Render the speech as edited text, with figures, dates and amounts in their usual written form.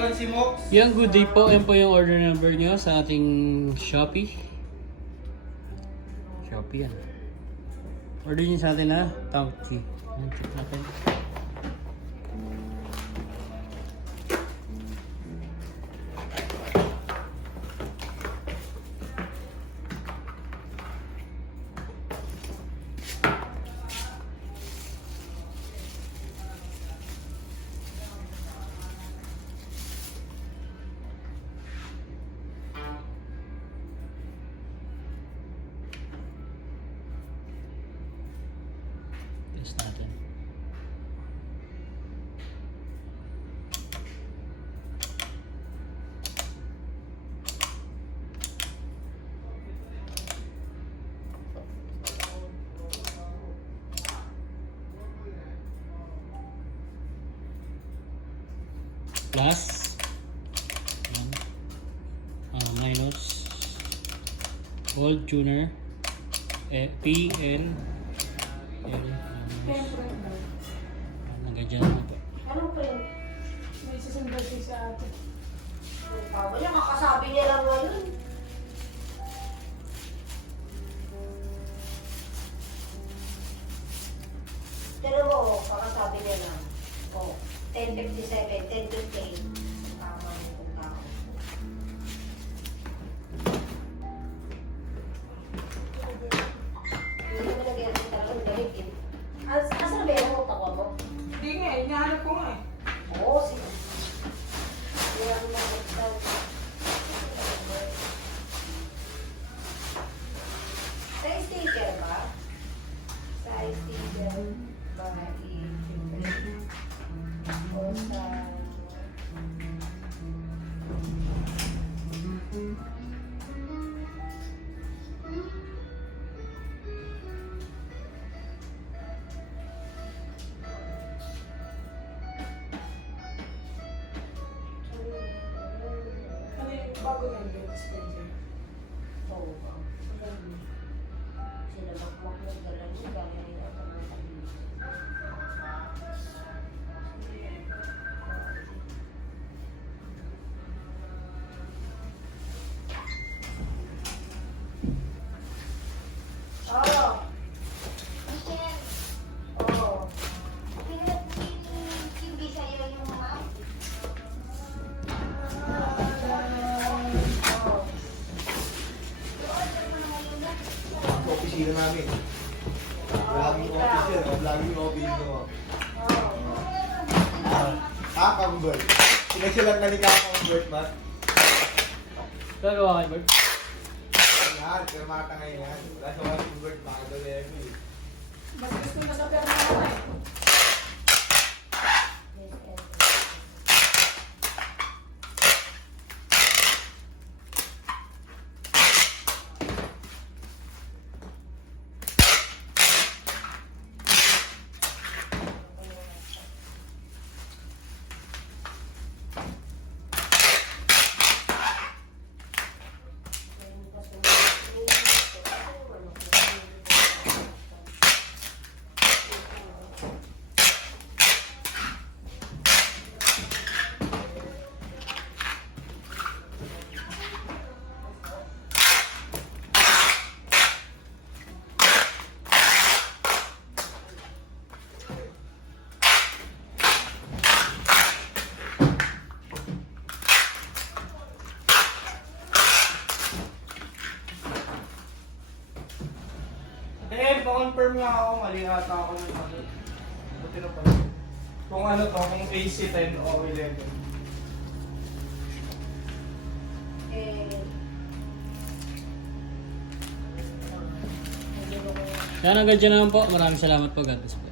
pangalan si Mox. Yung good day po, yan po yung order number nyo sa ating Shopee. Shopee yan. Order nyo sa atin na Tauchi. Check natin. Test natin. Plus minus gold tuner PL nagadyan na po. Ano pa yun? May sasandal siya sa atin. Wala, makasabi niya lang ngayon. Pero mo, makasabi niya lang. O, 10:57, 10:58. Tama mo kung tao. Hindi mo nag-iarap talagang galit eh. Asa ba yung tawa mo? Hindi nga, hinahanap ko nga eh. Oo, sige. Kaya ang mag-extend. Sa sticker ba? Sa sticker ba i-sticker? O sa... Ano yung bago na yung dispenser? Oo. Sila makmak ng dalan mo, gano'n yung automatic. Oo. Oo. Opisina namin. Vlogging officer. Vlogging officer ko. Kakambert. Sinasilan na ni Kakambert, Matt. Gagawa kayo, Bert? Yan, pero matangay yan. Wala sa Kakambert, baka daw level. Mas gusto na sa pera na eh. Pa-confirm nga ako, mali ata ako ng ano. Buti na pala. Kung ano to, kung AC10 o 11. Yan, hanggang dyan naman po. Maraming salamat po. God bless po.